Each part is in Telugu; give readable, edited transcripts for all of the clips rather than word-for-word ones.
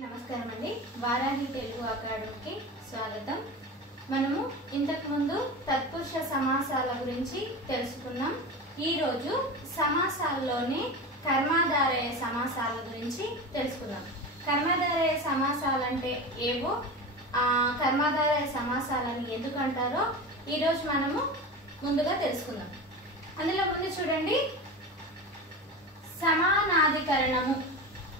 నమస్కారం అండి. వారాహి తెలుగు అకాడమీకి స్వాగతం. మనము ఇంతకు ముందు తత్పురుష సమాసాల గురించి తెలుసుకున్నాం. ఈరోజు సమాసాల్లోనే కర్మాధారయ సమాసాల గురించి తెలుసుకుందాం. కర్మాధారయ సమాసాలంటే ఏవో, కర్మాధారయ సమాసాలని ఎందుకు అంటారో ఈరోజు మనము ముందుగా తెలుసుకుందాం. అందులో ముందు చూడండి, సమానాధికరణము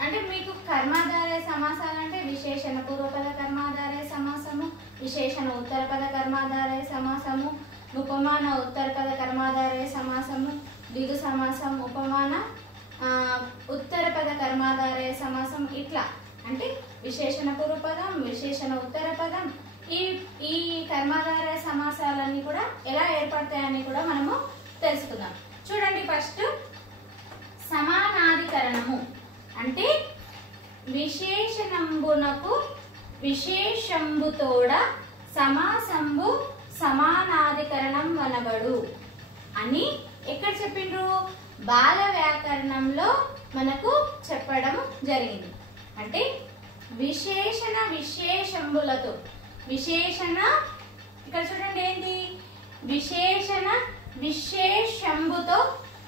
అంటే మీకు కర్మాధారయ సమాసాలు అంటే విశేషణ పూర్వపద కర్మాధారయ సమాసము, విశేషణ ఉత్తరపద కర్మాధారయ సమాసము, ఉపమాన ఉత్తరపద కర్మాధారయ సమాసము, ద్విగు సమాసం, ఉపమాన ఉత్తరపద కర్మాధారయ సమాసం, ఇట్లా అంటే విశేషణ పూర్వపదం, విశేషణ ఉత్తర పదం, ఈ కర్మాధారయ సమాసాలన్నీ కూడా ఎలా ఏర్పడతాయని కూడా మనము తెలుసుకుందాం. చూడండి, ఫస్ట్ సమానాధికరణము అంటే విశేషణంబునకు విశేషంబుతోడ సమాసంబు సమానాధికరణం వనబడు అని ఎక్కడ చెప్పిండ్రు? బాల వ్యాకరణంలో మనకు చెప్పడం జరిగింది. అంటే విశేషణ విశేషంబులతో, విశేషణ ఇక్కడ చూడండి ఏంటి, విశేషణ విశేషంబుతో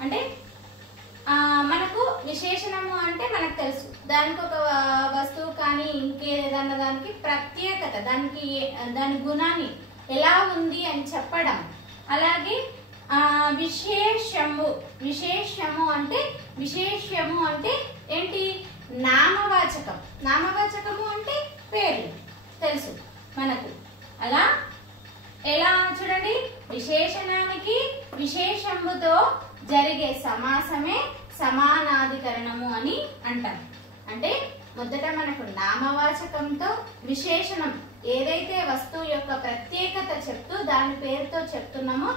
అంటే మనకు విశేషణము అంటే మనకు తెలుసు, దానికి ఒక వస్తువు కానీ ఇంకేదన్నా దానికి ప్రత్యేకత, దాని గుణాన్ని ఎలా ఉంది అని చెప్పడం. అలాగే విశేషము, విశేషము అంటే ఏంటి? నామవాచకం. నామవాచకము అంటే పేర్లు తెలుసు మనకు. అలా ఎలా చూడండి, విశేషణానికి విశేషముతో జరిగే సమాసమే సమానాధికరణము అని అంటాం. అంటే మొదట మనకు నామవాచకంతో విశేషణం ఏదైతే వస్తువు యొక్క ప్రత్యేకత చెప్తూ దాని పేరుతో చెప్తున్నామో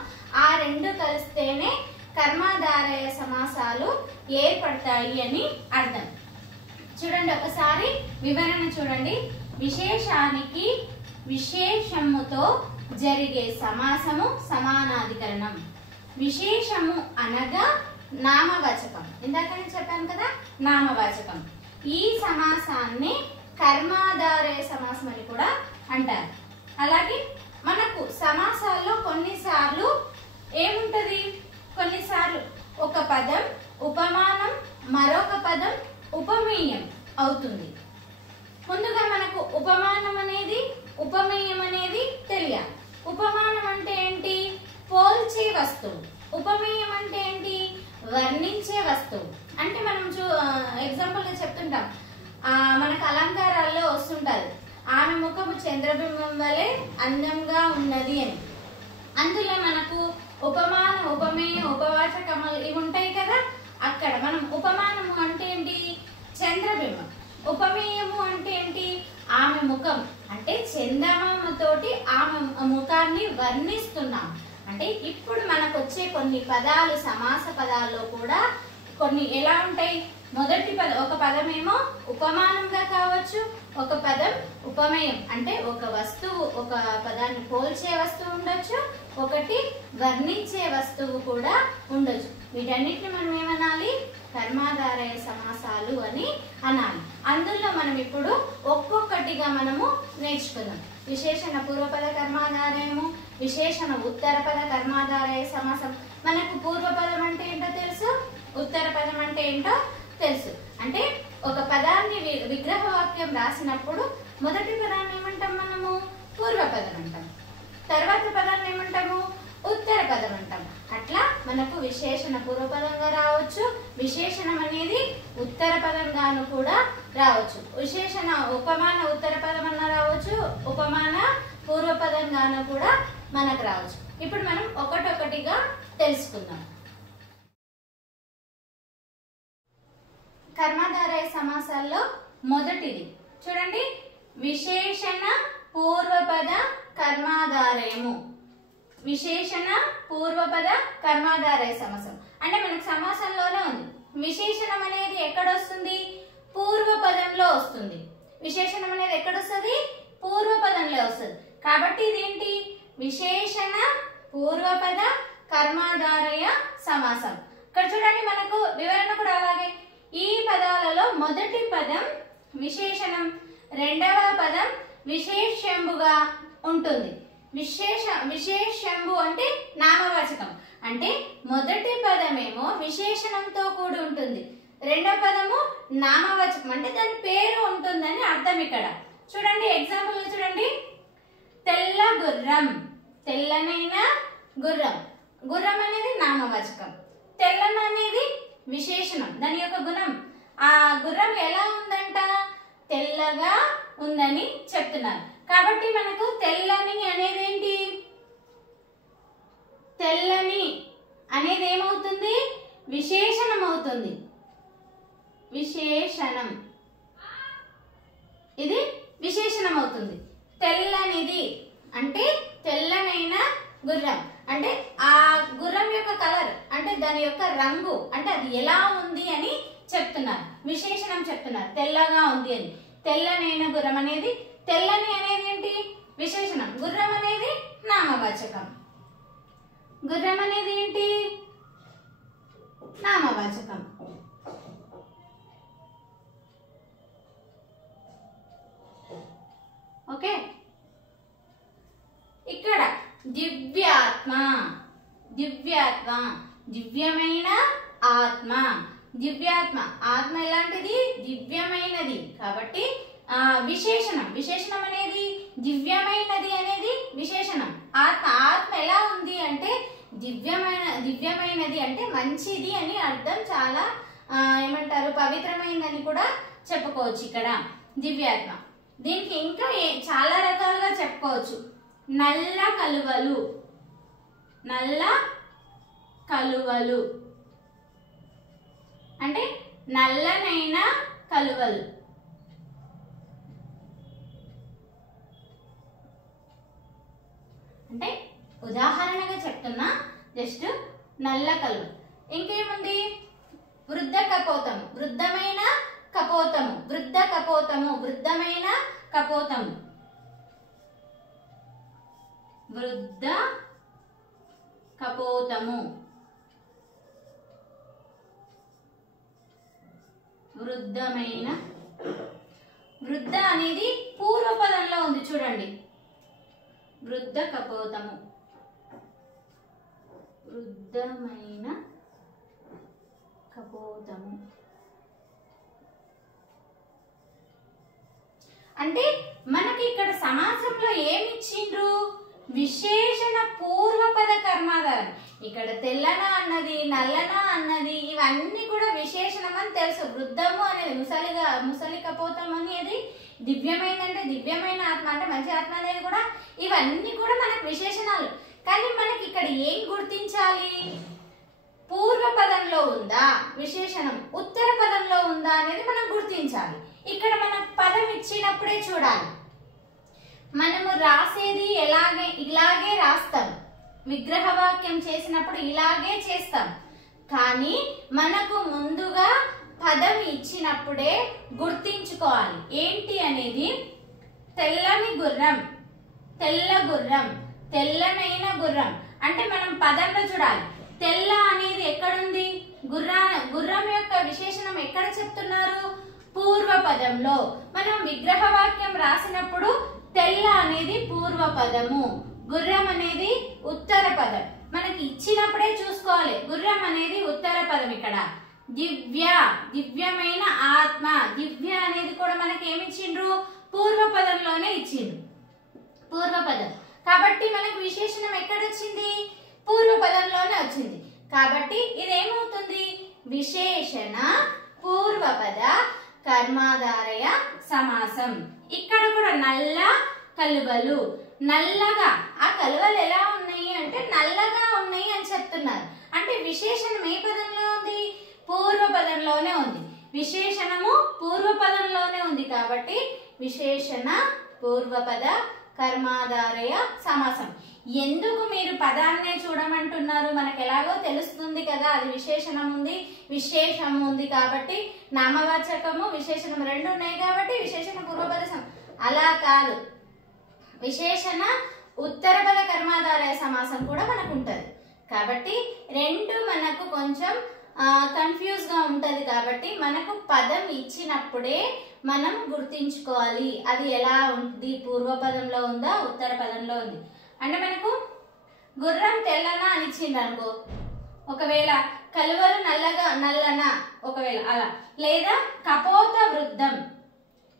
ఆ రెండు కలిస్తేనే కర్మాధారయ సమాసాలు ఏర్పడతాయి అని అర్థం. చూడండి, ఒకసారి వివరణ చూడండి. విశేషానికి విశేషముతో జరిగే సమాసము సమానాధికరణం. విశేషము అనగా నామవాచకం. ఇందాక నేను చెప్పాను కదా, నామవాచకం. ఈ సమాసాన్ని కర్మాధారయ సమాసం అని కూడా అంటారు. అలాగే మనకు సమాసాల్లో కొన్నిసార్లు ఏముంటది, కొన్నిసార్లు ఒక పదం ఉపమానం, మరొక పదం ఉపమేయం అవుతుంది. ముందుగా మనకు ఉపమానం అనేది ఉపమేయం అనేది తెలియాలి. ఉపమానం అంటే ఏంటి? పోల్చే వస్తువు. ఉపమేయం అంటే ఏంటి? వర్ణించే వస్తువు. అంటే మనం ఎగ్జాంపుల్ గా చెప్తుంటాం, మనకు అలంకారాల్లో వస్తుంటది, ఆమె ముఖము చంద్రబింబం వలె అందంగా ఉన్నది అని. అందులో మనకు ఉపమానం, ఉపమేయం, ఉపవాచకములు ఇవి ఉంటాయి కదా. అక్కడ మనం ఉపమానము అంటే ఏంటి? చంద్రబింబం. ఉపమేయము అంటే ఏంటి? ఆమె ముఖం అంటే చందమామతోటి ఆమె ముఖాన్ని వర్ణిస్తున్నాం. అంటే ఇప్పుడు మనకు వచ్చే కొన్ని పదాలు సమాస పదాల్లో కూడా కొన్ని ఎలా ఉంటాయి? మొదటి పదం, ఒక పదమేమో ఉపమానంగా కావచ్చు, ఒక పదం ఉపమేయం అంటే ఒక వస్తువు, ఒక పదాన్ని పోల్చే వస్తువు ఉండొచ్చు, ఒకటి వర్ణించే వస్తువు కూడా ఉండొచ్చు. వీటన్నిటిని మనం ఏమనాలి? కర్మాధారయ సమాసాలు అని అనాలి. అందులో మనం ఇప్పుడు ఒక్కొక్కటిగా మనము నేర్చుకుందాం. విశేషణ పూర్వపద కర్మాధారయము, విశేషణ ఉత్తరపద కర్మాధారయ సమాసం. మనకు పూర్వపదం అంటే ఏంటో తెలుసు, ఉత్తర పదం అంటే ఏంటో తెలుసు. అంటే ఒక పదాన్ని విగ్రహ వాక్యం రాసినప్పుడు మొదటి పదాన్ని ఏమంటాం మనము? పూర్వపదం అంటాం. తర్వాత పదాన్ని ఏమంటాము? ఉత్తర పదం అంటాం. అట్లా మనకు విశేషణ పూర్వపదంగా రావచ్చు, విశేషణం అనేది ఉత్తర పదంగాను కూడా రావచ్చు. విశేషణ ఉపమాన ఉత్తర పదం అన్న రావచ్చు, ఉపమాన పూర్వపదంగాను కూడా మనకు రావచ్చు. ఇప్పుడు మనం ఒకటొకటిగా తెలుసుకుందాం. కర్మాధారయ సమాసాల్లో మొదటిది చూడండి, విశేషణ పూర్వపద కర్మాధారయము. విశేషణ పూర్వపద కర్మాధారయ సమాసం అంటే మనకు సమాసంలోనే ఉంది. విశేషణం అనేది ఎక్కడొస్తుంది? పూర్వపదంలో వస్తుంది. విశేషణం అనేది ఎక్కడొస్తుంది? పూర్వపదంలో వస్తుంది. కాబట్టి ఇదేంటి? విశేషణ పూర్వపద కర్మాధారయ సమాసం. ఇక్కడ చూడండి, మనకు వివరణ కూడా అలాగే. ఈ పదాలలో మొదటి పదం విశేషణం రెండవ పదం విశేష్యంబుగా ఉంటుంది. విశేష్యంబు అంటే నామవాచకం, అంటే మొదటి పదమేమో విశేషణంతో కూడి ఉంటుంది, రెండవ పదము నామవాచకం అంటే దాని పేరు ఉంటుందని అర్థం. ఇక్కడ చూడండి ఎగ్జాంపుల్ చూడండి. తెల్ల గుర్రం, తెల్లనైన గుర్రం. గుర్రం అనేది నామవాచకం, తెల్లన అనేది విశేషణం, దాని యొక్క గుణం. ఆ గుర్రం ఎలా ఉందంట, తెల్లగా ఉందని చెప్తున్నారు. కాబట్టి మనకు తెల్లని అనేది ఏంటి, తెల్లని అనేది ఏమవుతుంది, విశేషణం అవుతుంది. విశేషణం, ఇది విశేషణం అవుతుంది. తెల్లనిది అంటే తెల్లనైన గుర్రం, అంటే ఆ గుర్రం యొక్క కలర్ అంటే దాని యొక్క రంగు అంటే అది ఎలా ఉంది అని చెప్తున్నారు, విశేషణం చెప్తున్నారు, తెల్లగా ఉంది అని. తెల్లనైన గుర్రం అనేది, తెల్లని అనేది ఏంటి, విశేషణం. గుర్రం అనేది నామవాచకం. గుర్రం అనేది ఏంటి, నామవాచకం. ఓకే. ఇక్కడ దివ్యాత్మ, దివ్యాత్మ దివ్యమైన ఆత్మ. దివ్యాత్మ, ఆత్మ ఎలాంటిది, దివ్యమైనది. కాబట్టి విశేషణం, విశేషణం అనేది దివ్యమైనది అనేది విశేషణం. ఆత్మ, ఆత్మ ఎలా ఉంది అంటే దివ్యమైనది అంటే మంచిది అని అర్థం. చాలా ఏమంటారు, పవిత్రమైనదని కూడా చెప్పుకోవచ్చు ఇక్కడ దివ్యాత్మ. దీనికి ఇంకా చాలా రకాలుగా చెప్పుకోవచ్చు. నల్ల కలువలు, నల్ల కలువలు అంటే నల్లనైన కలువలు. అంటే ఉదాహరణగా చెప్తున్నా, జస్ట్ నల్ల కలువ. ఇంకేముంది, వృద్ధ కపోతము, వృద్ధమైన కపోతము, వృద్ధ కపోతము, వృద్ధమైన కపోతము, వృద్ధ కపోతము, వృద్ధమైన. వృద్ధ అనేది పూర్వపదంలో ఉంది చూడండి, వృద్ధ కపోతము, వృద్ధమైన కపోతము. అంటే మనకి ఇక్కడ సమాసంలో ఏమిచ్చిండ్రు, విశేషణ పూర్వపద కర్మాధారం. ఇక్కడ తెల్లన అన్నది, నల్లన అన్నది, ఇవన్నీ కూడా విశేషణం అని తెలుసు. వృద్ధము అనేది ముసలి కపోతం అనేది దివ్యమైందంటే దివ్యమైన ఆత్మ అంటే మంచి ఆత్మ అనేది కూడా, ఇవన్నీ కూడా మనకు విశేషణాలు. కానీ మనకి ఇక్కడ ఏం గుర్తించాలి, పూర్వపదంలో ఉందా విశేషణం, ఉత్తర పదంలో ఉందా అనేది మనం గుర్తించాలి. ఇక్కడ మన పదం ఇచ్చినప్పుడే చూడాలి. మనము రాసేది ఇలాగే రాస్తాం, విగ్రహవాక్యం చేసినప్పుడు ఇలాగే చేస్తాం. కానీ మనకు ముందుగా పదం ఇచ్చినప్పుడే గుర్తించుకోవాలి ఏంటి అనేది. తెల్లని గుర్రం, తెల్ల గుర్రం, తెల్లనైన గుర్రం అంటే మనం పదంలో చూడాలి. తెల్ల అనేది ఎక్కడుంది, గుర్రం యొక్క విశేషణం ఎక్కడ చెప్తున్నారు, పూర్వపదంలో. మనం విగ్రహవాక్యం రాసినప్పుడు తెల్ల అనేది పూర్వపదము, గుర్రం అనేది ఉత్తర పదం. మనకి ఇచ్చినప్పుడే చూసుకోవాలి, గుర్రం అనేది ఉత్తర పదం. ఇక్కడ దివ్య, దివ్యమైన ఆత్మ, దివ్య అనేది కూడా మనకి ఏమి ఇచ్చిండ్రు, పూర్వపదంలోనే ఇచ్చిండ్రు, పూర్వపదం. కాబట్టి మనకు విశేషణం ఎక్కడ వచ్చింది, పూర్వపదంలోనే వచ్చింది. కాబట్టి ఇదేమవుతుంది, విశేషణ పూర్వపద కర్మాధారయ సమాసం. ఇక్కడ కూడా నల్ల కలువలు, నల్లగా. ఆ కలువలు ఎలా ఉన్నాయి అంటే నల్లగా ఉన్నాయి అని చెప్తున్నారు. అంటే విశేషణం ఏ పదంలో ఉంది, పూర్వపదంలోనే ఉంది. విశేషణము పూర్వపదంలోనే ఉంది కాబట్టి విశేషణ పూర్వపద కర్మాధారయ సమాసం. ఎందుకు మీరు పదాన్నే చూడమంటున్నారు, మనకు ఎలాగో తెలుస్తుంది కదా, అది విశేషణం ఉంది విశేషం ఉంది కాబట్టి, నామవాచకము విశేషణం రెండు ఉన్నాయి కాబట్టి విశేషణ పూర్వపద అలా కాదు. విశేషణ ఉత్తరపద కర్మాధారయ సమాసం కూడా మనకు ఉంటది. కాబట్టి రెండు మనకు కొంచెం కన్ఫ్యూజ్ గా ఉంటది కాబట్టి మనకు పదం ఇచ్చినప్పుడే మనం గుర్తించుకోవాలి అది ఎలా ఉంది, పూర్వపదంలో ఉందా ఉత్తర పదంలో ఉంది. అంటే మనకు గుర్రం తెల్లన అని ఇచ్చింది అనుకో, ఒకవేళ కలువలు నల్లన ఒకవేళ అలా, లేదా కపోత వృద్ధం.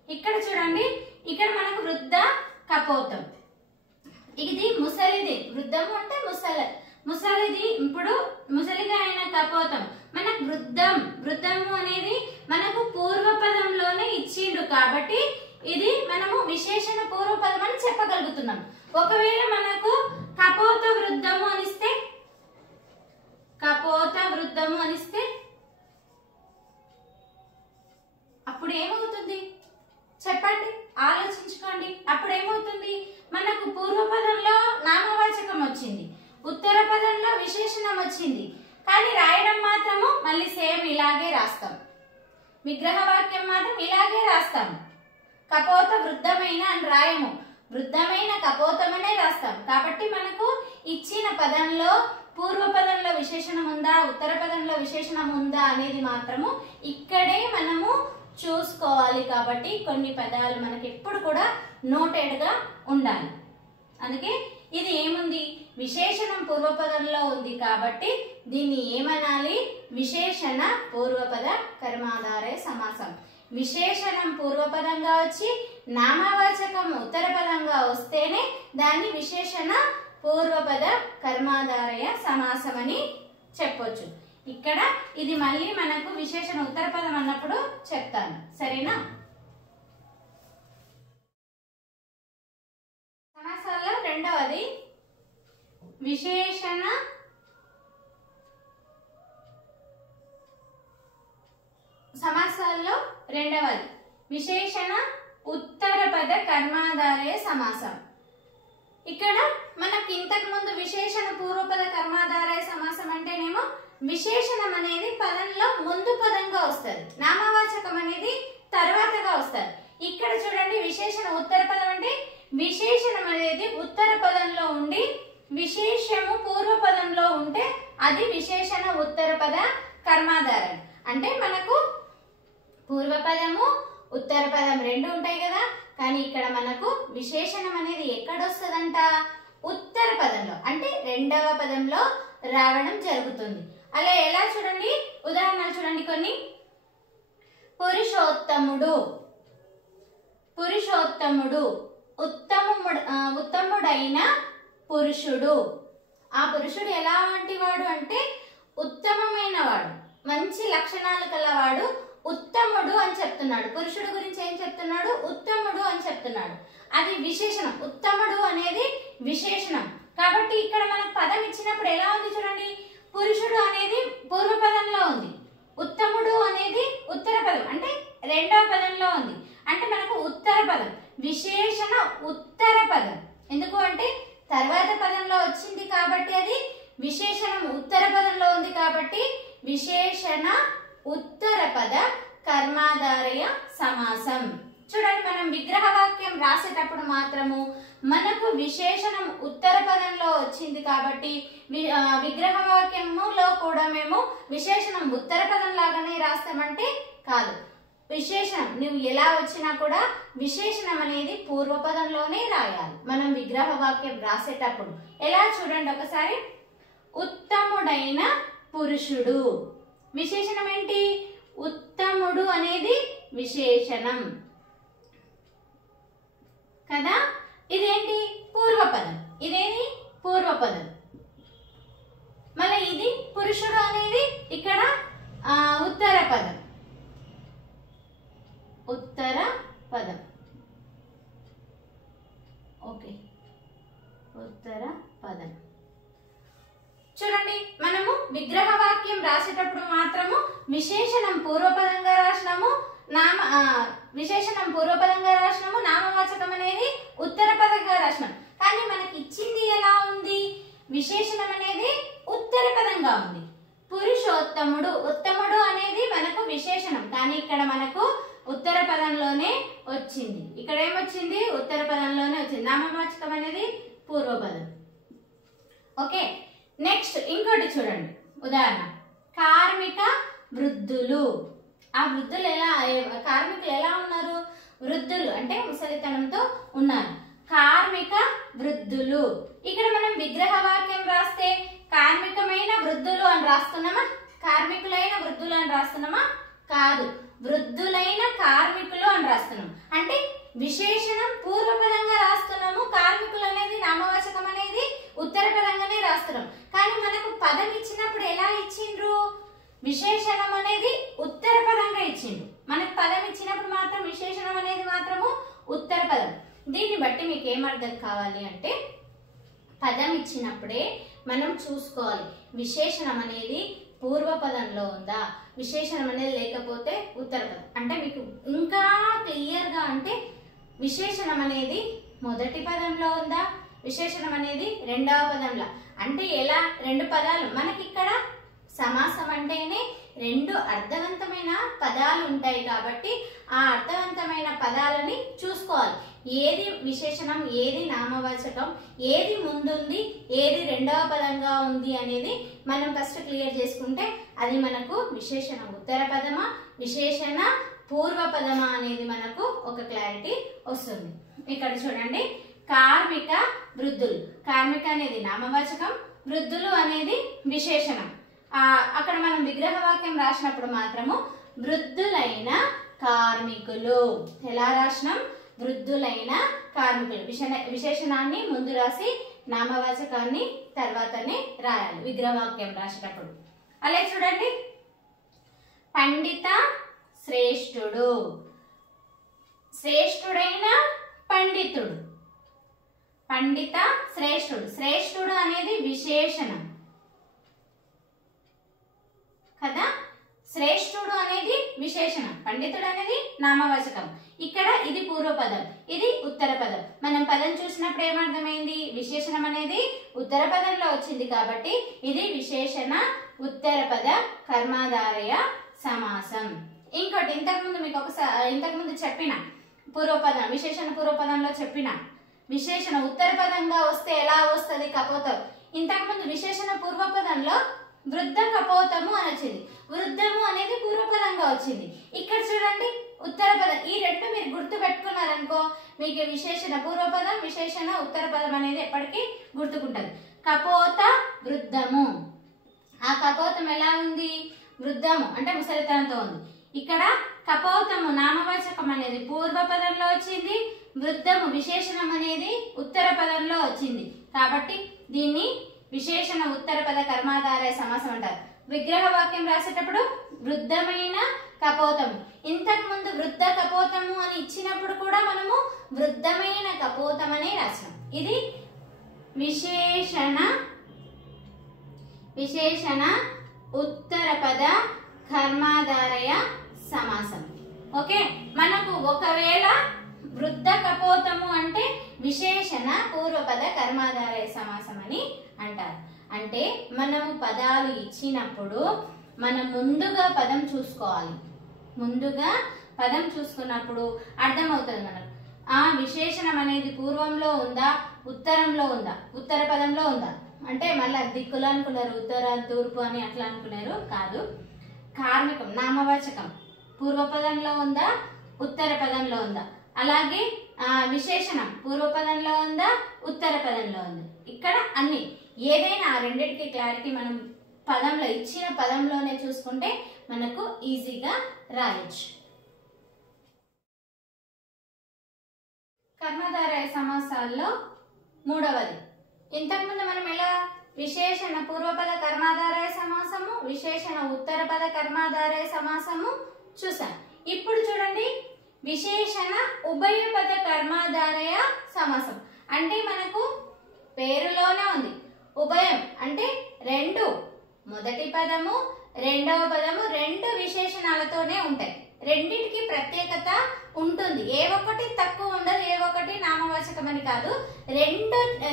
ఇక్కడ చూడండి, ఇక్కడ మనకు వృద్ధ కపోతం, ఇది ముసలిది. వృద్ధము అంటే ముసలిది. ఇప్పుడు ముసలిగా అయిన కపోతం మనకు వృద్ధము అనేది మనకు పూర్వపదంలోనే ఇచ్చిండు కాబట్టి ఇది మనము విశేషణ పూర్వపదం అని చెప్పగలుగుతున్నాం. ఒకవేళ మనకు కపోత వృద్ధము అనిస్తే అప్పుడు ఏమవుతుంది చెప్పండి, ఆలోచించుకోండి. అప్పుడు ఏమవుతుంది, మనకు పూర్వపదంలో నామవాచకం వచ్చింది, ఉత్తర పదంలో విశేషణం వచ్చింది, కానీ రాయడం మాత్రము మళ్ళీ సేమ్ ఇలాగే రాస్తాం. విగ్రహ వాక్యం మాత్రం ఇలాగే రాస్తాం. కపోత వృద్ధమైన అని రాయము, వృద్ధమైన కపోతమనే రాస్తాం. కాబట్టి మనకు ఇచ్చిన పదంలో పూర్వపదంలో విశేషణం ఉందా ఉత్తర పదంలో విశేషణం ఉందా అనేది మాత్రము ఇక్కడే మనము చూసుకోవాలి. కాబట్టి కొన్ని పదాలు మనకి ఎప్పుడు కూడా నోటెడ్ గా ఉండాలి. అందుకే ఇది ఏముంది, విశేషణం పూర్వపదంలో ఉంది కాబట్టి దీన్ని ఏమనాలి, విశేషణ పూర్వపద కర్మాధారయ సమాసం. విశేషణం పూర్వపదంగా వచ్చి నామవాచకం ఉత్తర పదంగా వస్తేనే దాన్ని విశేషణ పూర్వపద కర్మాధారయ సమాసం అని చెప్పొచ్చు. ఇక్కడ ఇది మళ్ళీ మనకు విశేషణ ఉత్తర పదం అన్నప్పుడు చెప్తాను, సరేనా. సమాసాల్లో రెండవది విశేషణ సమాసాల్లో రెండవది విశేషణ ఉత్తర పద కర్మాధారయ సమాసం. ఇక్కడ మనకి ఇంతకు ముందు విశేషణ పూర్వపద కర్మాధారయ సమాసం అంటేనేమో విశేషణం అనేది పదంలో ముందు పదంగా వస్తుంది, నామవాచకం అనేది తర్వాతగా వస్తుంది. ఇక్కడ చూడండి, విశేషణ ఉత్తర పదం అంటే విశేషణం అనేది ఉత్తర పదంలో ఉండి విశేషము పూర్వపదంలో ఉంటే అది విశేషణ ఉత్తర పద కర్మాధారం. అంటే మనకు పూర్వపదము ఉత్తర పదం రెండు ఉంటాయి కదా, కానీ ఇక్కడ మనకు విశేషణం అనేది ఎక్కడొస్తుందంట, ఉత్తర పదంలో అంటే రెండవ పదంలో రావడం జరుగుతుంది. అలా ఎలా చూడండి, ఉదాహరణలు చూడండి కొన్ని. పురుషోత్తముడు ఉత్తముడైన పురుషుడు. ఆ పురుషుడు ఎలా వంటి వాడు అంటే ఉత్తమమైన వాడు, మంచి లక్షణాలు కలవాడు, ఉత్తముడు అని చెప్తున్నాడు. పురుషుడు గురించి ఏం చెప్తున్నాడు, ఉత్తముడు అని చెప్తున్నాడు. అది విశేషణం, ఉత్తముడు అనేది విశేషణం. కాబట్టి ఇక్కడ మనకు పదం ఇచ్చినప్పుడు ఎలా ఉంది చూడండి, పురుషుడు అనేది పూర్వపదంలో ఉంది, ఉత్తముడు అనేది ఉత్తర పదం అంటే రెండవ పదంలో ఉంది. అంటే మనకు ఉత్తర పదం విశేషణ ఉత్తర పదం. ఎందుకు అంటే తర్వాత పదంలో వచ్చింది కాబట్టి అది విశేషణం ఉత్తర పదంలో ఉంది కాబట్టి విశేషణ ఉత్తర పద కర్మాధారయ సమాసం. చూడండి, మనం విగ్రహ వాక్యం రాసేటప్పుడు మాత్రము మనకు విశేషణం ఉత్తర పదంలో వచ్చింది కాబట్టి విగ్రహ వాక్యములో కూడా మేము విశేషణం ఉత్తర పదం లాగానే రాస్తామంటే కాదు. విశేషణం నువ్వు ఎలా వచ్చినా కూడా విశేషణం అనేది పూర్వపదంలోనే రాయాలి మనం విగ్రహ వాక్యం రాసేటప్పుడు. ఎలా చూడండి ఒకసారి, ఉత్తముడైన పురుషుడు. విశేషణం ఏంటి, ఉత్తముడు అనేది విశేషణం కదా. ఇదేంటి పూర్వపదం, ఇదేది పూర్వపదం. మళ్ళీ ఇది పురుషుడు అనేది ఇక్కడ ఉత్తర పదం, ఉత్తర పదం. ఓకే, ఉత్తర పదం. చూడండి, మనము విగ్రహ వాక్యం రాసేటప్పుడు మాత్రము విశేషణం పూర్వపదంగా రాసినాము, విశేషణం పూర్వపదంగా రాసినాము, నామవాచకం అనేది ఉత్తర పదంగా రాసినాం. కానీ మనకి ఇచ్చింది ఎలా ఉంది, విశేషణం అనేది ఉత్తర పదంగా ఉంది. పురుషోత్తముడు, ఉత్తముడు అనేది మనకు విశేషణం, కానీ ఇక్కడ మనకు ఉత్తర పదంలోనే వచ్చింది. ఇక్కడ ఏమొచ్చింది, ఉత్తర పదంలోనే వచ్చింది. నామవాచకం అనేది పూర్వపదం. ఓకే, నెక్స్ట్ ఇంకోటి చూడండి. ఉదాహరణ, కార్మిక వృద్ధులు. ఆ వృద్ధులు కార్మికులు ఎలా ఉన్నారు? వృద్ధులు అంటే ముసలితనంతో ఉన్నారు. కార్మిక వృద్ధులు. ఇక్కడ మనం విగ్రహ వాక్యం రాస్తే కార్మికమైన వృద్ధులు అని రాస్తున్నామా? కార్మికులైన వృద్ధులు అని రాస్తున్నామా? కాదు, వృద్ధులైన కార్మికులు అని రాస్తున్నాం. అంటే విశేషణం పూర్వపదంగా రాస్తున్నాము, కార్మికులు అనేది నామవాచకం అనేది ఉత్తర పదంగానే రాస్తున్నాం. కానీ మనకు పదం ఇచ్చినప్పుడు ఎలా ఇచ్చిండ్రు? విశేషణం అనేది ఉత్తర పదంగా ఇచ్చిండ్రు. మనకు పదం ఇచ్చినప్పుడు మాత్రం విశేషణం అనేది మాత్రము ఉత్తర పదం. దీన్ని బట్టి మీకు ఏం అర్థం కావాలి అంటే, పదం ఇచ్చినప్పుడే మనం చూసుకోవాలి విశేషణం అనేది పూర్వపదంలో ఉందా, విశేషణం అనేది లేకపోతే ఉత్తర పదం. అంటే మీకు ఇంకా క్లియర్గా అంటే విశేషణం అనేది మొదటి పదంలో ఉందా, విశేషణం అనేది రెండవ పదంలో. అంటే ఎలా? రెండు పదాలు మనకి ఇక్కడ సమాసం అంటేనే రెండు అర్థవంతమైన పదాలు ఉంటాయి కాబట్టి ఆ అర్థవంతమైన పదాలని చూసుకోవాలి. ఏది విశేషణం, ఏది నామవాచకం, ఏది ముందుంది, ఏది రెండవ పదంగా ఉంది అనేది మనం ఫస్ట్ క్లియర్ చేసుకుంటే అది మనకు విశేషణ ఉత్తర పదమా, విశేషణ పూర్వ పదమా అనేది మనకు ఒక క్లారిటీ వస్తుంది. ఇక్కడ చూడండి, కార్మిక వృద్ధులు. కార్మిక అనేది నామవాచకం, వృద్ధులు అనేది విశేషణం. అక్కడ మనం విగ్రహ వాక్యం రాసినప్పుడు మాత్రము వృద్ధులైన కార్మికులు. ఎలా రాసినాం? వృద్ధులైన కార్మికులు. విశేషణాన్ని ముందు రాసి నామవాచకాన్ని తర్వాతనే రాయాలి విగ్రహ వాక్యం రాసేటప్పుడు. అలాగే చూడండి, పండిత శ్రేష్ఠుడు. శ్రేష్ఠుడైన పండితుడు. పండిత శ్రేష్ఠుడు. శ్రేష్ఠుడు అనేది విశేషణం కదా, శ్రేష్ఠుడు అనేది విశేషణం, పండితుడు అనేది నామవాచకం. ఇక్కడ ఇది పూర్వపదం, ఇది ఉత్తర పదం. మనం పదం చూసినప్పుడు ఏమర్థమైంది? విశేషణం అనేది ఉత్తర పదంలో వచ్చింది కాబట్టి ఇది విశేషణ ఉత్తర పద కర్మాధారయ సమాసం. ఇంకోటి ఇంతకుముందు మీకు ఇంతకుముందు చెప్పిన పూర్వపదం, విశేషణ పూర్వపదంలో చెప్పిన విశేషణ ఉత్తర పదంగా వస్తే ఎలా వస్తుంది? కపోతం. ఇంతకుముందు విశేషణ పూర్వపదంలో వృద్ధ కపోతము అని వచ్చింది, వృద్ధము అనేది పూర్వపదంగా వచ్చింది. ఇక్కడ చూడండి ఉత్తర పదం. ఈ రెండు మీరు గుర్తు పెట్టుకున్నారనుకో మీకు విశేషణ పూర్వపదం, విశేషణ ఉత్తర పదం అనేది ఎప్పటికీ గుర్తుకుంటది. కపోత వృద్ధము. ఆ కపోతం ఎలా ఉంది? వృద్ధము అంటే ముసలితనంతో ఉంది. ఇక్కడ కపోతము నామవాచకం అనేది పూర్వపదంలో వచ్చింది, వృద్ధము విశేషణం అనేది ఉత్తర పదంలో వచ్చింది కాబట్టి దీన్ని విశేషణ ఉత్తర పద కర్మాధారయ సమాసం అంటారు. విగ్రహ వాక్యం రాసేటప్పుడు వృద్ధమైన కపోతము. ఇంతకు ముందు వృద్ధ కపోతము అని ఇచ్చినప్పుడు కూడా మనము వృద్ధమైన కపోతం అనే రాసాం. ఇది విశేషణ ఉత్తర పద కర్మాధారయ సమాసం. ఓకే, మనకు ఒకవేళ వృద్ధ కపోతము అంటే విశేషణ పూర్వపద కర్మాధారయ సమాసం అని అంటారు. అంటే మనము పదాలు ఇచ్చినప్పుడు మనం ముందుగా పదం చూసుకోవాలి. ముందుగా పదం చూసుకున్నప్పుడు అర్థమవుతుంది మనకు ఆ విశేషణం అనేది పూర్వంలో ఉందా, ఉత్తరంలో ఉందా, ఉత్తర పదంలో ఉందా. అంటే మళ్ళీ దిక్కులు అనుకున్నారు, ఉత్తర తూర్పు అని అట్లా అనుకున్నారు. కాదు, కార్మికం నామవాచకం పూర్వపదంలో ఉందా, ఉత్తర పదంలో ఉందా. అలాగే విశేషణం పూర్వపదంలో ఉందా, ఉత్తర పదంలో ఉంది. ఇక్కడ అన్ని ఏదైనా ఆ రెండింటికి క్లారిటీ మనం పదంలో ఇచ్చిన పదంలోనే చూసుకుంటే మనకు ఈజీగా రాయొచ్చు. కర్మధారయ సమాసాల్లో మూడవది. ఇంతకుముందు మనం ఎలా విశేషణ పూర్వపద కర్మాధారయ సమాసము, విశేషణ ఉత్తర పద కర్మాధారయ సమాసము చూసాం. ఇప్పుడు చూడండి, విశేషణ ఉభయ పద కర్మాధారయ సమాసం. అంటే మనకు పేరులోనే ఉంది ఉభయం అంటే రెండు, మొదటి పదము రెండవ పదము రెండు విశేషణాలతోనే ఉంటాయి. రెండింటికి ప్రత్యేకత ఉంటుంది, ఏ ఒక్కటి తక్కువ ఉండదు, ఏ ఒక్కటి నామవాచకం అని కాదు.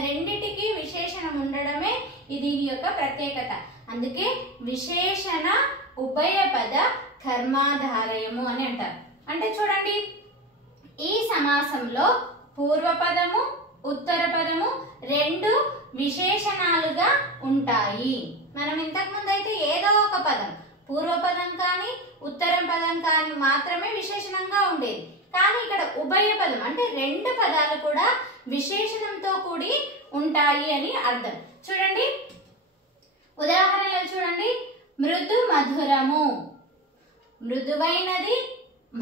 రెండిటికి విశేషణం ఉండడమే దీని యొక్క ప్రత్యేకత. అందుకే విశేషణ ఉభయ పద కర్మాధారయము అని అంటారు. అంటే చూడండి, ఈ సమాసంలో పూర్వపదము ఉత్తర పదము రెండు విశేషణాలుగా ఉంటాయి. మనం ఇంతకు ముందు అయితే ఏదో ఒక పదం, పూర్వపదం కానీ ఉత్తరం పదం కానీ మాత్రమే విశేషణంగా ఉండేది. కానీ ఇక్కడ ఉభయ పదం అంటే రెండు పదాలు కూడా విశేషణంతో కూడి ఉంటాయి అని అర్థం. చూడండి ఉదాహరణలు చూడండి. మృదు మధురము, మృదువైనది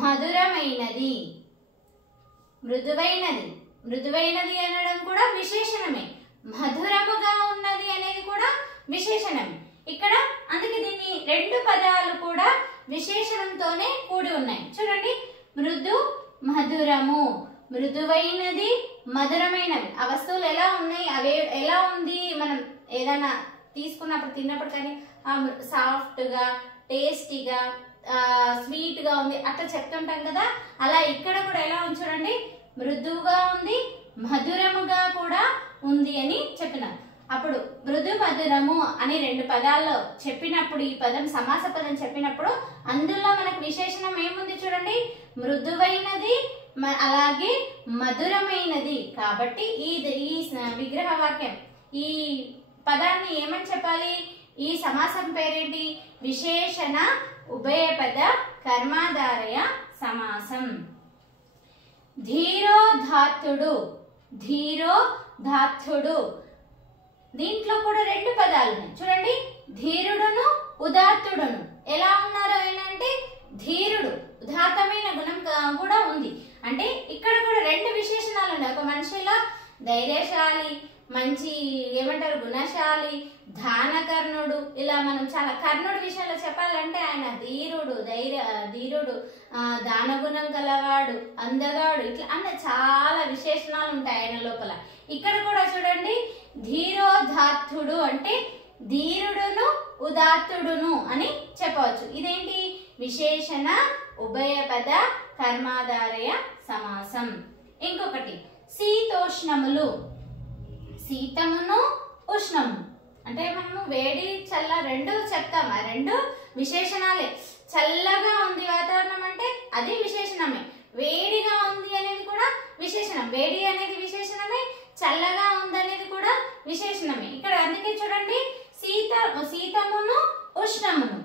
మధురమైనది. మృదువైనది, మృదువైనది అనడం కూడా విశేషణమే. మధురముగా ఉన్నది అనేది కూడా విశేషణమే. ఇక్కడ అందుకే దీన్ని రెండు పదాలు కూడా విశేషణంతోనే కూడి ఉన్నాయి. చూడండి మృదు మధురము, మృదువైనది మధురమైనవి. ఆ వస్తువులు ఎలా ఉన్నాయి, అవే ఎలా ఉంది, మనం ఏదైనా తీసుకున్నప్పుడు తిన్నప్పుడు కానీ సాఫ్ట్గా టేస్టీగా స్వీట్గా ఉంది అట్లా చెప్తుంటాం కదా, అలా ఇక్కడ కూడా ఎలా ఉంది చూడండి, మృదువుగా ఉంది మధురముగా కూడా ఉంది అని చెప్పినారు. అప్పుడు మృదు మధురము అని రెండు పదాల్లో చెప్పినప్పుడు, ఈ పదం సమాస పదం చెప్పినప్పుడు అందులో మనకు విశేషణం ఏముంది చూడండి, మృదువైనది అలాగే మధురమైనది. కాబట్టి ఈ విగ్రహ వాక్యం ఈ పదాన్ని ఏమని చెప్పాలి, ఈ సమాసం పేరేంటి, విశేషణ ఉభయపద కర్మాధారయ సమాసం. ధీరోదాత్తుడు, ధీరోదాత్తుడు దీంట్లో కూడా రెండు పదాలు ఉన్నాయి చూడండి. ధీరుడును ఉదాత్తుడును ఎలా ఉన్నారో ఏంటంటే, ధీరుడు ఉదాత్తమైన గుణం కూడా ఉంది. అంటే ఇక్కడ కూడా రెండు విశేషణాలు ఉన్నాయి. ఒక మనిషిలో ధైర్యశాలి, మంచి ఏమంటారు గుణశాలి, దానకర్ణుడు, ఇలా మనం చాలా కర్ణుడి విషయంలో చెప్పాలంటే ఆయన ధీరుడు, ధీరుడు, దానగుణం కలవాడు, అందగాడు, ఇట్లా అన్న చాలా విశేషణాలు ఉంటాయి ఆయన లోపల. ఇక్కడ కూడా చూడండి ధీరోదాత్తుడు అంటే ధీరుడును ఉదాత్తుడును అని చెప్పవచ్చు. ఇదేంటి విశేషణ ఉభయపద కర్మాధారయ సమాసం. ఇంకొకటి శీతోష్ణములు, శీతమును ఉష్ణము అంటే మనము వేడి చల్ల రెండు చెప్తాం, ఆ రెండు విశేషణాలే. చల్లగా ఉంది వాతావరణం అంటే అది విశేషణమే, వేడిగా ఉంది అనేది కూడా విశేషణం, వేడి అనేది విశేషణమే, చల్లగా ఉంది అనేది కూడా విశేషణమే. ఇక్కడ అందుకే చూడండి శీతమును ఉష్ణమును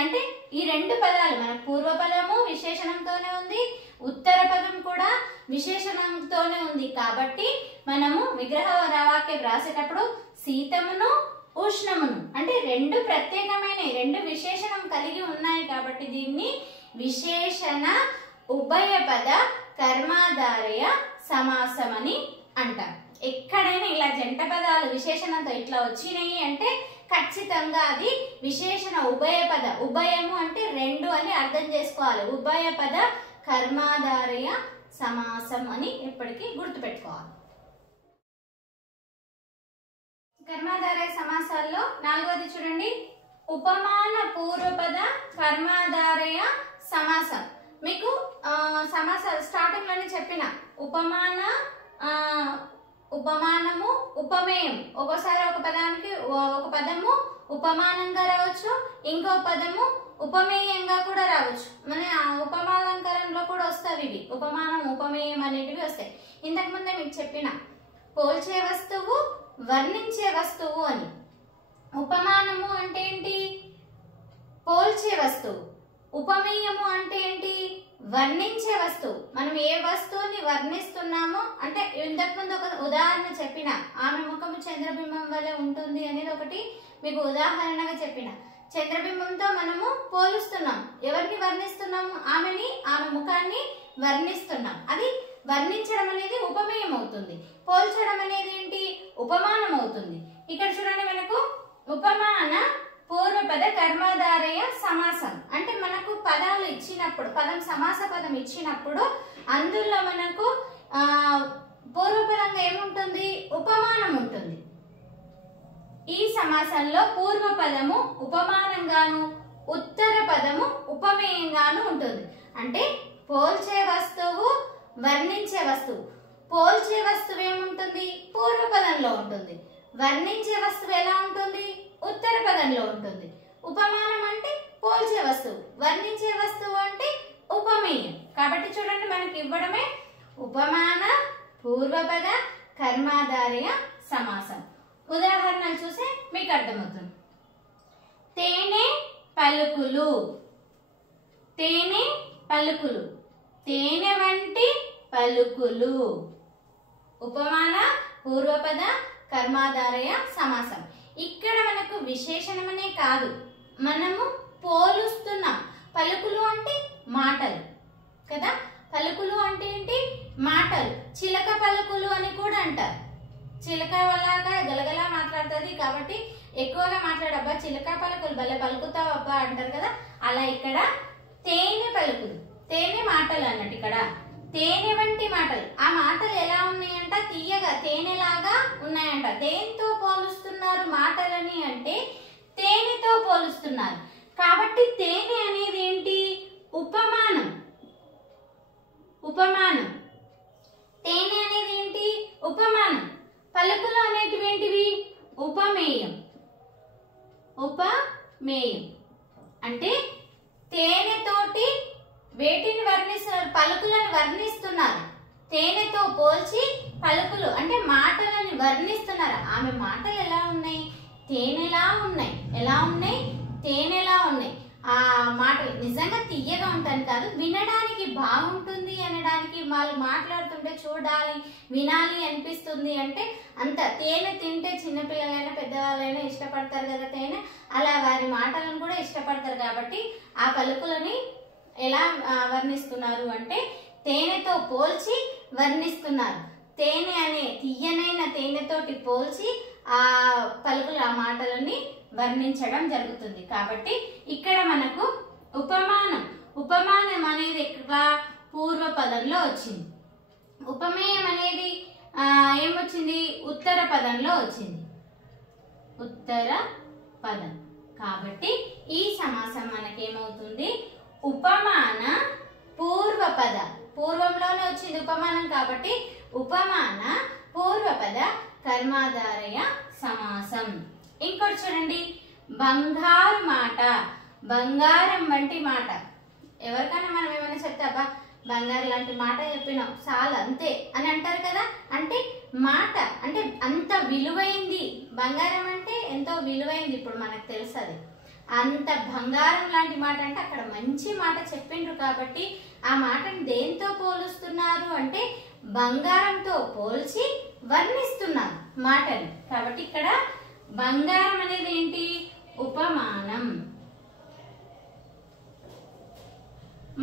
అంటే ఈ రెండు పదాలు మన పూర్వపదము విశేషణంతోనే ఉంది, ఉత్తర పదం కూడా విశేషణంతోనే ఉంది. కాబట్టి మనము విగ్రహ వాక్యం రాసేటప్పుడు శీతమును ఉష్ణమును అంటే రెండు ప్రత్యేకమైన రెండు విశేషణం కలిగి ఉన్నాయి. కాబట్టి దీన్ని విశేషణ ఉభయపద కర్మాధారయ సమాసం అని అంటాం. ఎక్కడైనా ఇలా జంట పదాలు విశేషణంతో ఇట్లా వచ్చినాయి అంటే ఖచ్చితంగా అది విశేషణ ఉభయపద, ఉభయము అంటే రెండు అని అర్థం చేసుకోవాలి. ఉభయపద కర్మాధారయ సమాసం అని ఎప్పటికీ గుర్తుపెట్టుకోవాలి. కర్మాధారయ సమాసాల్లో నాలుగవది చూడండి, ఉపమాన పూర్వపద కర్మాధారయ సమాసం. మీకు సమాసాలు స్టార్టింగ్ లోనే చెప్పిన ఉపమానము ఉపమేయం. ఒక్కోసారి ఒక పదానికి ఒక పదము ఉపమానంగా రావచ్చు, ఇంకో పదము ఉపమేయంగా కూడా రావచ్చు. మన ఉపమాలంకారంలో కూడా వస్తాయి ఇవి, ఉపమానం ఉపమేయం అనేటివి వస్తాయి. ఇంతకు ముందే మీకు చెప్పిన పోల్చే వస్తువు వర్ణించే వస్తువు అని. ఉపమానము అంటే ఏంటి, పోల్చే వస్తువు. ఉపమేయము అంటే ఏంటి, వర్ణించే వస్తువు. మనం ఏ వస్తువుని వర్ణిస్తున్నామో అంటే ఇంతకు ముందు ఒక ఉదాహరణ చెప్పిన, ఆమె ముఖము చంద్రబింబం వలె ఉంటుంది అనేది ఒకటి మీకు ఉదాహరణగా చెప్పిన. చంద్రబింబంతో మనము పోలుస్తున్నాం, ఎవరిని వర్ణిస్తున్నాము, ఆమెని, ఆమె ముఖాన్ని వర్ణిస్తున్నాం. అది వర్ణించడం అనేది ఉపమేయం అవుతుంది, పోల్చడం అనేది ఏంటి ఉపమానం అవుతుంది. ఇక్కడ చూడండి మనకు ఉపమాన పూర్వపద కర్మాధారయ సమాసం అంటే మనకు పదాలు ఇచ్చినప్పుడు, పదం సమాస పదం ఇచ్చినప్పుడు అందులో మనకు పూర్వపదంగా ఏముంటుంది, ఉపమానం ఉంటుంది. ఈ సమాసంలో పూర్వపదము ఉపమానంగాను ఉత్తర పదము ఉపమేయంగాను ఉంటుంది. అంటే పోల్చే వస్తువు వర్ణించే వస్తువు. పోల్చే వస్తువు ఏముంటుంది, పూర్వపదంలో ఉంటుంది. వర్ణించే వస్తువు ఎలా ఉంటుంది, ఉత్తర పదంలో ఉంటుంది. ఉపమానం అంటే పోల్చే వస్తువు, వర్ణించే వస్తువు అంటే ఉపమేయం. కాబట్టి చూడండి మనకి ఇవ్వడమే ఉపమాన పూర్వపద కర్మాధారయ సమాసం. ఉదాహరణలు చూస్తే మీకు అర్థమవుతుంది. తేనె పలుకులు, తేనె పలుకులు, తేనె వంటి పలుకులు. ఉపమాన పూర్వపద కర్మాధారయ సమాసం. ఇక్కడ మనకు విశేషణమనే కాదు, మనము పోలుస్తున్నాం. పలుకులు అంటే మాటలు కదా, పలుకులు అంటే ఏంటి? మాటలు. చిలక పలుకులు అని కూడా అంటారు. చిలక వల్లగా గలగలా మాట్లాడుతుంది కాబట్టి ఎక్కువగా మాట్లాడబ్బా చిలక పలుకులు భలే పలుకుతావు అబ్బా అంటారు కదా, అలా ఇక్కడ తేనె పలుకులు, తేనె మాటలు అన్నట్టు. ఇక్కడ తేనె వంటి మాటలు. ఆ మాటలు ఎలా ఉన్నాయంట? తీయగా తేనెలాగా ఉన్నాయంట. దేంతో పోలుస్తున్నారు మాటలని అంటే తేనెతో పోలుస్తున్నారు. కాబట్టి తేనె అనేది ఏంటి? ఉపమానం. ఉపమానం. తేనె అనేది ఏంటి? ఉపమానం. పలుకులు అనేటివి ఏంటివి? ఉపమేయం. ఉపమేయం అంటే తేనెతోటి వేటిని వర్ణిస్తున్నారు? పలుకులను వర్ణిస్తున్నారు. తేనెతో పోల్చి పలుకులు అంటే మాటలని వర్ణిస్తున్నారు. ఆమె మాటలు ఎలా ఉన్నాయి? తేనెలా ఉన్నాయి. ఎలా ఉన్నాయి? తేనెలా ఉన్నాయి. ఆ మాటలు నిజంగా తీయగా ఉంటాను కాదు, వినడానికి బాగుంటుంది అనడానికి, వాళ్ళు మాట్లాడుతుంటే చూడాలి వినాలి అనిపిస్తుంది అంటే అంత. తేనె తింటే చిన్నపిల్లలైనా పెద్దవాళ్ళైనా ఇష్టపడతారు కదా తేనె, అలా వారి మాటలను కూడా ఇష్టపడతారు. కాబట్టి ఆ పలుకులని ఎలా వర్ణిస్తున్నారు అంటే తేనెతో పోల్చి వర్ణిస్తున్నారు. తేనె అనే తీయనైన తేనెతోటి పోల్చి ఆ పలుకులు ఆ మాటలని వర్ణించడం జరుగుతుంది. కాబట్టి ఇక్కడ మనకు ఉపమానం, ఉపమానం అనేది ఎక్కడ? పూర్వపదంలో వచ్చింది. ఉపమేయం అనేది ఏమొచ్చింది? ఉత్తర పదంలో వచ్చింది. ఉత్తర పదం. కాబట్టి ఈ సమాసం మనకేమవుతుంది? ఉపమాన పూర్వపద. పూర్వంలోనే వచ్చింది ఉపమానం కాబట్టి ఉపమాన పూర్వపద కర్మాధారయ సమాసం. ఇంకోటి చూడండి, బంగారు మాట, బంగారం వంటి మాట. ఎవరికైనా మనం ఏమైనా చెప్తావా బంగారు లాంటి మాట చెప్పినాం చాలు అంతే అని అంటారు కదా. అంటే మాట అంటే అంత విలువైంది. బంగారం అంటే ఎంతో విలువైంది, ఇప్పుడు మనకు తెలుసు అది. అంత బంగారం లాంటి మాట అంటే అక్కడ మంచి మాట చెప్పిండ్రు కాబట్టి ఆ మాటను దేంతో పోలుస్తున్నారు అంటే బంగారంతో పోల్చి వర్ణిస్తున్నారు మాటని. కాబట్టి ఇక్కడ బంగారం అనేది ఏంటి? ఉపమానం.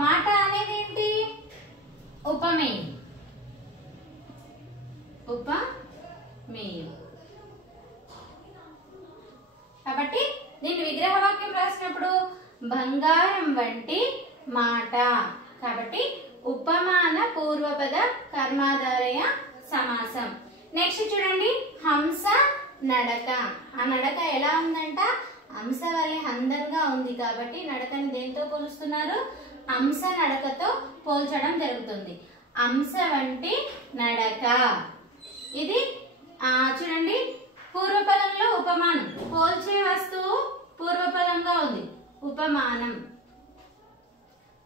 మాట అనేది ఏంటి? ఉపమేయం. ఉపమేయం. కాబట్టి దీన్ని విగ్రహవాక్యం రాసినప్పుడు బంగారం వంటి మాట. కాబట్టి ఉపమాన పూర్వపద కర్మాధారయ సమాసం. నెక్స్ట్ చూడండి, హంస నడక. ఆ నడక ఎలా ఉందంట? హంస వలె అందంగా ఉంది కాబట్టి నడకని దేంతో పోలుస్తున్నారు? హంస నడకతో పోల్చడం జరుగుతుంది. హంస వంటి నడక. ఇది చూడండి పూర్వపదంలో ఉపమానం. పోల్చే వస్తువు పూర్వపదంగా ఉంది, ఉపమానం.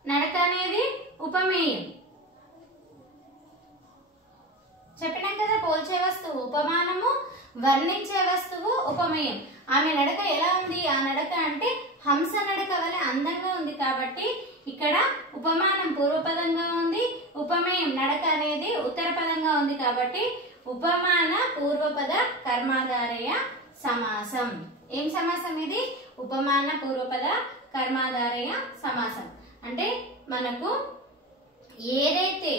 నడక అనేది ఉపమేయం. చెప్పినాం కదా, పోల్చే వస్తువు ఉపమానము, వర్ణించే వస్తువు ఉపమేయం. ఆమె నడక ఎలా ఉంది? ఆ నడక అంటే హంస నడక వలె అందంగా ఉంది కాబట్టి ఇక్కడ ఉపమానం పూర్వపదంగా ఉంది, ఉపమేయం నడక అనేది ఉత్తర పదంగా ఉంది కాబట్టి ఉపమాన పూర్వపద కర్మాధారయ సమాసం. ఏం సమాసం ఇది? ఉపమాన పూర్వపద కర్మాధారయ సమాసం. అంటే మనకు ఏదైతే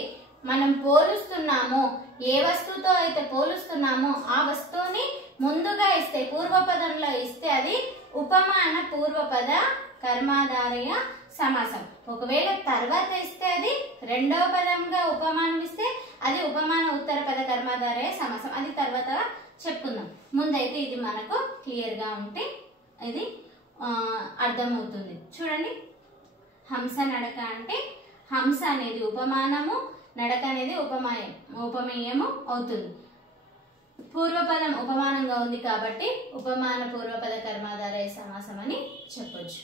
మనం పోలుస్తున్నామో, ఏ వస్తువుతో అయితే పోలుస్తున్నామో ఆ వస్తువుని ముందుగా ఇస్తే, పూర్వపదంలో ఇస్తే అది ఉపమాన పూర్వపద కర్మాధారయ సమాసం. ఒకవేళ తర్వాత ఇస్తే అది రెండవ పదంగా ఉపమానం ఇస్తే అది ఉపమాన ఉత్తర పద కర్మాధారయ సమాసం. అది తర్వాత చెప్పుకుందాం. ముందైతే ఇది మనకు క్లియర్ గా ఉంటే ఇది అర్థమవుతుంది. చూడండి, హంస నడక అంటే హంస అనేది ఉపమానము, నడక అనేది ఉపమేయము అవుతుంది. పూర్వపదం ఉపమానంగా ఉంది కాబట్టి ఉపమాన పూర్వపద కర్మాధారయ సమాసం అని చెప్పొచ్చు.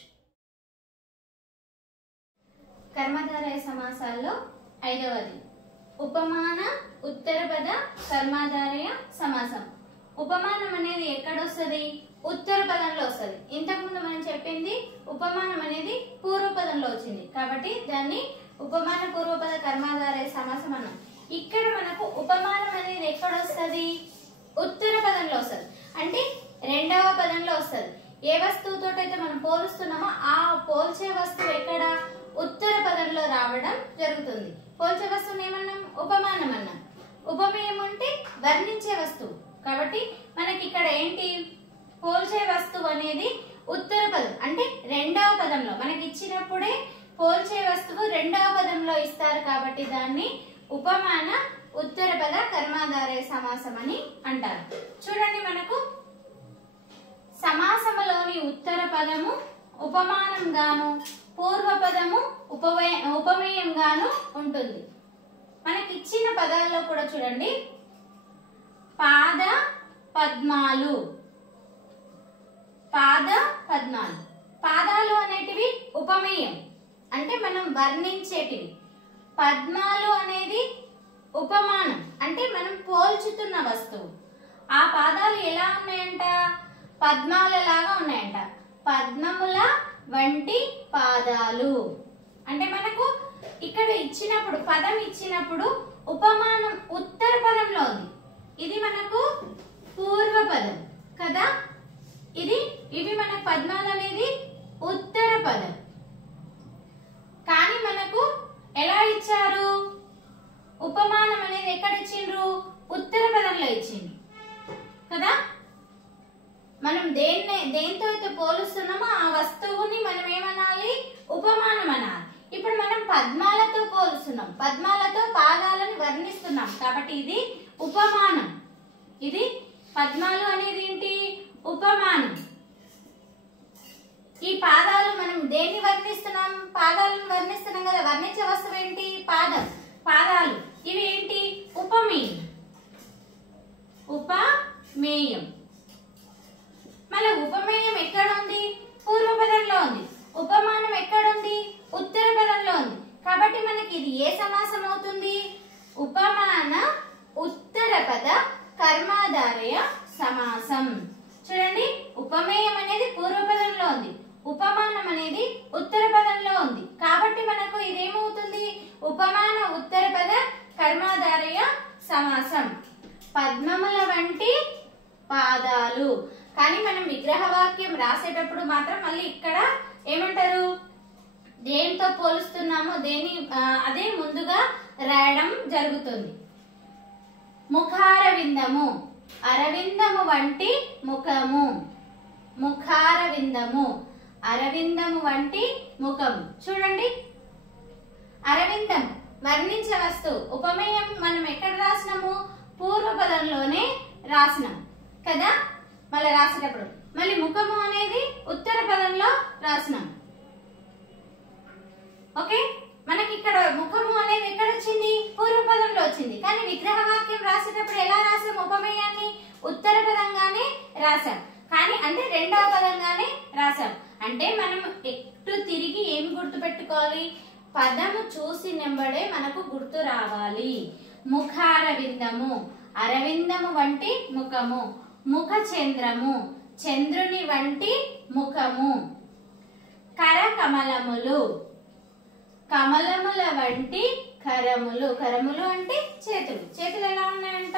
కర్మాధారయ సమాసాల్లో ఐదవది ఉపమాన ఉత్తర పద కర్మాధారయ సమాసం. ఉపమానం అనేది ఎక్కడొస్తుంది? ఉత్తర పదంలో వస్తుంది. ఇంతకుముందు మనం చెప్పింది ఉపమానం అనేది పూర్వ పదంలో వచ్చింది కాబట్టి దాన్ని ఉపమాన పూర్వపద కర్మాధారయ సమాసం అన్నాం. ఇక్కడ మనకు ఉపమానం అనేది ఎక్కడ వస్తుంది? ఉత్తర పదంలో వస్తుంది, అంటే రెండవ పదంలో వస్తుంది. ఏ వస్తువుతో అయితే మనం పోలుస్తున్నామో ఆ పోల్చే వస్తువు ఎక్కడ? ఉత్తర పదంలో రావడం జరుగుతుంది. పోల్చే వస్తువుని ఏమన్నాం? ఉపమానం అన్నాం. ఉపమేయం అంటే వర్ణించే వస్తువు కాబట్టి మనకి ఇక్కడ ఏంటి? పోల్చే వస్తువు అనేది ఉత్తర పదం అంటే రెండవ పదంలో మనకి ఇచ్చినప్పుడే పోల్చే వస్తువు రెండవ పదంలో ఇస్తారు కాబట్టి దాన్ని ఉపమాన ఉత్తర పద కర్మాధారయ సమాసం అని అంటారు. చూడండి, మనకు సమాసములోని ఉత్తర పదము ఉపమానం గాను పూర్వ పదము ఉపమేయం గాను ఉంటుంది. మనకి ఇచ్చిన పదాల్లో కూడా చూడండి, పాద పద్మాలు, పాద పద్మాలు. పాదాలు అనేటివి ఉపమేయం అంటే మనం వర్ణించేటివి. పద్మాలు అనేది ఉపమానం అంటే మనం పోల్చుతున్న వస్తువు. ఆ పాదాలు ఎలా ఉన్నాయంట? పద్మాలలాగా ఉన్నాయంట. పద్మముల వంటి పాదాలు అంటే మనకు ఇక్కడ ఇచ్చినప్పుడు పదం ఇచ్చినప్పుడు ఉపమానం ఉత్తర పదంలో ఉంది. ఇది మనకు పూర్వ పదం కదా. ఇవి మనకు పద్మాలు అనేది ఉత్తర పదం. కానీ మనకు ఎలా ఇచ్చారు? ఉపమానం అనేది ఎక్కడ ఇచ్చిండ్రు? ఉత్తర పదంలో ఇచ్చిండ్రు కదా. మనం దేంతో అయితే పోలుస్తున్నామో ఆ వస్తువుని మనం ఏమనాలి? ఉపమానం అనాలి. ఇప్పుడు మనం పద్మాలతో పోలుస్తున్నాం, పద్మాలతో పాదాలను వర్ణిస్తున్నాం కాబట్టి ఇది ఉపమానం. ఇది పద్మాలు అనేది ఏంటి? ఉపమానం. ఈ పాదాలు మనం దేన్ని వర్ణిస్తున్నాం? పాదాలను వర్ణిస్తున్నాం కదా. వర్ణించే వస్తువు ఏంటి? పాదం, పాదాలు. ఇవి ఏంటి? ఉపమేయం. ఉపమేయం. మళ్ళీ ఉపమేయం ఎక్కడ ఉంది? పూర్వ పదంలో ఉంది. ఉపమానం ఎక్కడ ఉంది? ఉత్తర పదంలో ఉంది. కాబట్టి మనకి ఇది ఏ సమాసం అవుతుంది? ఉపమాన ఉత్తర పద కర్మాధారయ సమాసం. చూడండి, ఉపమేయం అనేది పూర్వ పదంలో ఉంది, ఉపమానం అనేది ఉత్తర పదంలో ఉంది కాబట్టి మనకు ఇదేమవుతుంది? ఉపమాన ఉత్తర పద కర్మాధారయ సమాసం. పద్మముల వంటి పాదాలు. కానీ మనం విగ్రహవాక్యం రాసేటప్పుడు మాత్రం మళ్ళీ ఇక్కడ ఏమంటారు? దేనితో పోలుస్తున్నామో అదే ముందుగా రాయడం జరుగుతుంది. ముఖారవిందము, అరవిందము వంటి ముఖము. ముఖారవిందము, అరవిందము వంటి ముఖము. చూడండి, అరవిందం వర్ణించే వస్తువు. ఉపమేయం మనం ఎక్కడ రాసినాము? పూర్వ పదంలోనే రాసినాం కదా. మళ్ళీ రాసేటప్పుడు మళ్ళీ ముఖము అనేది ఉత్తర పదంలో రాసినాం. ఓకే, మనకి ఇక్కడ ముఖము అనేది ఎక్కడ వచ్చింది? పూర్వ పదంలో వచ్చింది. కానీ విగ్రహవాక్యం రాసేటప్పుడు ఎలా రాసాం? ఉపమేయాన్ని ఉత్తర పదంగానే రాసాం, కానీ అంటే రెండవ పదంగానే రాసాం. అంటే మనం ఎటు తిరిగి ఏమి గుర్తు పెట్టుకోవాలి? పదము చూసి నెంబడే మనకు గుర్తు రావాలి. ముఖారవిందము, అరవిందము వంటి ముఖము. ముఖ చంద్రము, చంద్రుని వంటి ముఖము. కర కమలములు, కమలముల వంటి కరములు. కరములు అంటే చేతులు. చేతులు ఎలా ఉన్నాయంట?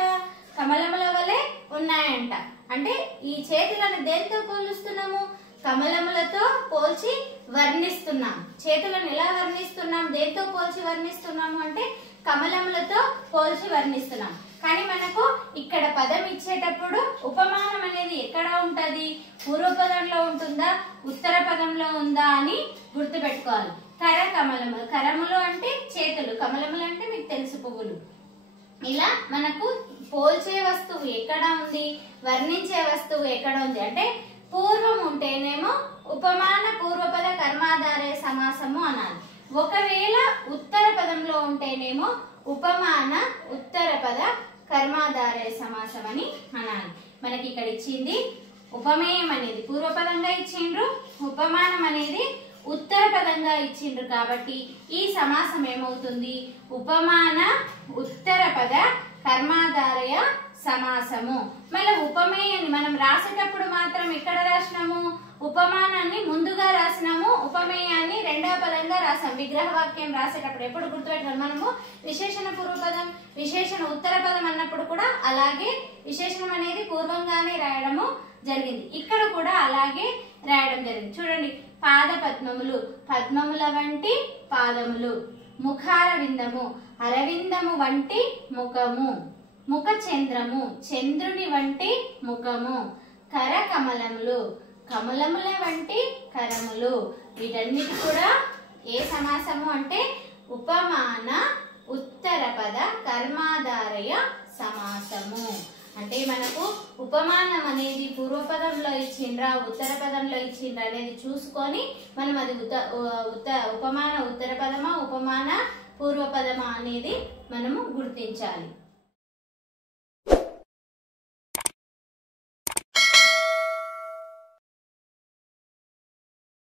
కమలముల వలె ఉన్నాయంట. అంటే ఈ చేతులను దేంతో పోలుస్తున్నాము? కమలములతో పోల్చి వర్ణిస్తున్నాం. చేతులను ఎలా వర్ణిస్తున్నాం? దేంతో పోల్చి వర్ణిస్తున్నాము అంటే కమలములతో పోల్చి వర్ణిస్తున్నాం. కానీ మనకు ఇక్కడ పదం ఇచ్చేటప్పుడు ఉపమానం అనేది ఎక్కడ ఉంటది? పూర్వ పదంలో ఉంటుందా, ఉత్తర పదంలో ఉందా అని గుర్తు పెట్టుకోవాలి. కర కమలములు, కరములు అంటే చేతులు, కమలములు అంటే మీకు తెలుసు పువ్వులు. ఇలా మనకు పోల్చే వస్తువు ఎక్కడ ఉంది, వర్ణించే వస్తువు ఎక్కడ ఉంది అంటే పూర్వం ఉంటేనేమో ఉపమాన పూర్వపద కర్మాధారయ సమాసము అనాలి. ఒకవేళ ఉత్తర పదంలో ఉంటేనేమో ఉపమాన ఉత్తర పద కర్మాధారయ సమాసం అని అనాలి. మనకి ఇక్కడ ఇచ్చింది ఉపమేయం అనేది పూర్వపదంగా ఇచ్చిండ్రు, ఉపమానం అనేది ఉత్తర పదంగా ఇచ్చిండ్రు కాబట్టి ఈ సమాసం ఏమవుతుంది? ఉపమాన ఉత్తర పద కర్మాధారయ సమాసము. మళ్ళీ ఉపమేయాన్ని మనం రాసేటప్పుడు మాత్రం ఎక్కడ రాసినాము, ఉపమానాన్ని ముందుగా రాసినాము, ఉపమేయాన్ని రెండవ పదంగా రాసాం. విగ్రహ వాక్యం రాసేటప్పుడు ఎప్పుడు గుర్తుపెట్టాలి మనము, విశేషణ పూర్వపదం విశేషణ ఉత్తర పదం అన్నప్పుడు కూడా అలాగే విశేషణం అనేది పూర్వంగానే రాయడము జరిగింది. ఇక్కడ కూడా అలాగే రాయడం జరిగింది. చూడండి, పాద పద్మములు, పద్మముల వంటి పాదములు. ముఖార విందము, అరవిందము వంటి ముఖము. ముఖ చంద్రము, చంద్రుని వంటి ముఖము. కర కమలములు, కమలముల వంటి కరములు. వీటన్నిటి కూడా ఏ సమాసము అంటే ఉపమాన ఉత్తర పద కర్మాధారయ సమాసము. అంటే మనకు ఉపమానం అనేది పూర్వపదంలో ఇచ్చిండ్రా ఉత్తర పదంలో ఇచ్చిండ్రా అనేది చూసుకొని మనం అది ఉపమాన ఉత్తర పదమా ఉపమాన పూర్వపదమా అనేది మనము గుర్తించాలి.